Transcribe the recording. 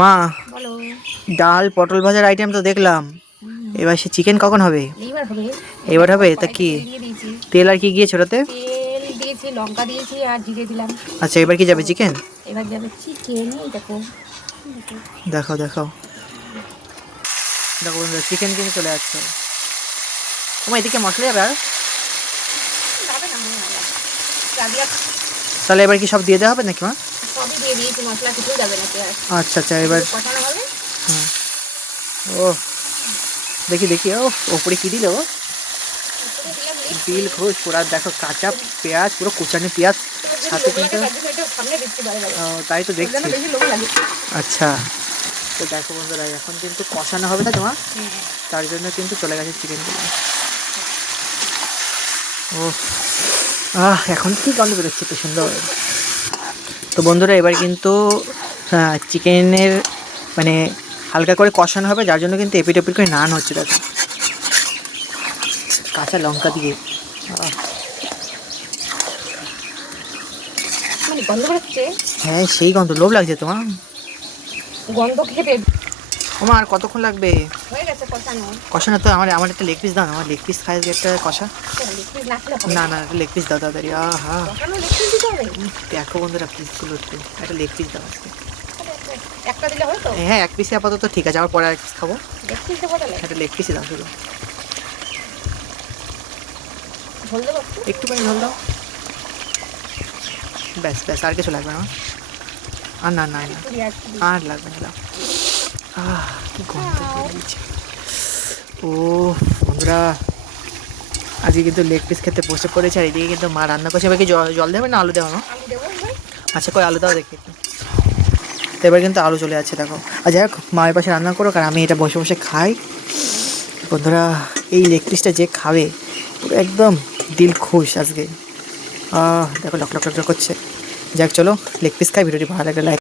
মা, বলো। ডাল পটল ভাজার আইটেম তো দেখলাম, এবার সে চিকেন কখন হবে? এইবার হবে। এবার হবে? তা কড়াইতে কি তেল দিয়ে দিয়েছি। তেল আর কি গিয়েছে ওটাতে? তেল দিয়েছি, লঙ্কা দিয়েছি আর জিরে দিলাম। আচ্ছা, এবার কি যাবে চিকেন? এবার যাবে চিকেন। এই দেখো, দেখাও দেখাও দেখো বন্ধুরা, চিকেন কিন্তু চলে যাচ্ছে। তোমার এদিকে মশলা যাবে আর? যাবে না মনে হয়। রাবিয়া তাহলে এবার কি সব দিয়ে দেওয়া হবে নাকি মা? সবই দিয়ে দিয়েছি, মশলা কিছুই যাবে না পেঁয়াজ। আচ্ছা আচ্ছা, এবার কষানো হবে। হ্যাঁ। ও দেখি দেখি, ও ওপরে কি দিল? উপরে দিলাম লিখছি। দিল খুশ পুরা, দেখো কাঁচা পেঁয়াজ, পুরো কুচানো পেঁয়াজ সাথে কিন্তু। সামনে দিচ্ছি বারে বারে। ও, তাই তো ওর জন্য দেখছি। বেশি লোক লাগে। আচ্ছা, তো দেখো বন্ধুরা, এখন কিন্তু কষানো হবে না তোমার, তার জন্য কিন্তু চলে গেছে চিকেনগুলো। ও এখন কি গন্ধ বেরোচ্ছে, তো সুন্দর। তো বন্ধুরা, এবার কিন্তু চিকেনের মানে হালকা করে কষানো হবে, যার জন্য কিন্তু এপিট এপিট করে নান হচ্ছে দেখো, কাঁচা লঙ্কা দিয়ে। মানে গন্ধ বেরোচ্ছে। হ্যাঁ, সেই গন্ধ, লোভ লাগছে তোমার? গন্ধ খেতে আমার আর কতক্ষণ লাগবে হয়ে গেছে কষানো। কষানো? তো আমার আমার একটা লেগ পিস দাও না, আমার লেগ পিস খাই একটা কষা। লিকুইড না খেলে হবে না না, একটা লেগ পিস দাও তাড়াতাড়ি। আহা, কষানো লিকুইড দিতে হবে। দেখো বন্ধুরা, পিসগুলো একটু, একটা লেগ পিস দাও আজকে। একটা দিলে হবে তো। হ্যাঁ, এক পিসে আপাতত ঠিক আছে, আবার পরে এক পিস খাবো। লিকুইড দেবো তাহলে। একটা লেগ পিসই দাও শুধু, ঝোল দেবো একটু। একটুখানি ঝোল দাও। ব্যাস ব্যাস, আর কিছু লাগবে না আমার। আর না না না, একটু দিয়ে একটু দিই। আর লাগবে না, দাও। কি গন্ধ বেরিয়েছে। ও বন্ধুরা, আজকে কিন্তু লেগ পিস খেতে বসে পড়েছে, আর এদিকে কিন্তু মা রান্না করছে। এবার কি জল জল দেবে না আলু দেবো না? আলু দেবো এবার। আচ্ছা, কই আলু দাও দেখি একটু। তো এবার কিন্তু আলু চলে যাচ্ছে দেখো। আর যাই হোক, মায়ের পাশে রান্না করো, আর আমি এটা বসে বসে খাই। বন্ধুরা, এই লেগ পিসটা যে খাবে পুরো একদম দিল খুশ আজকে। দেখো লক লক লক লক করছে। যাক চলো, লেগ পিস খাই। ভিডিওটি ভালো লাগলে লাইক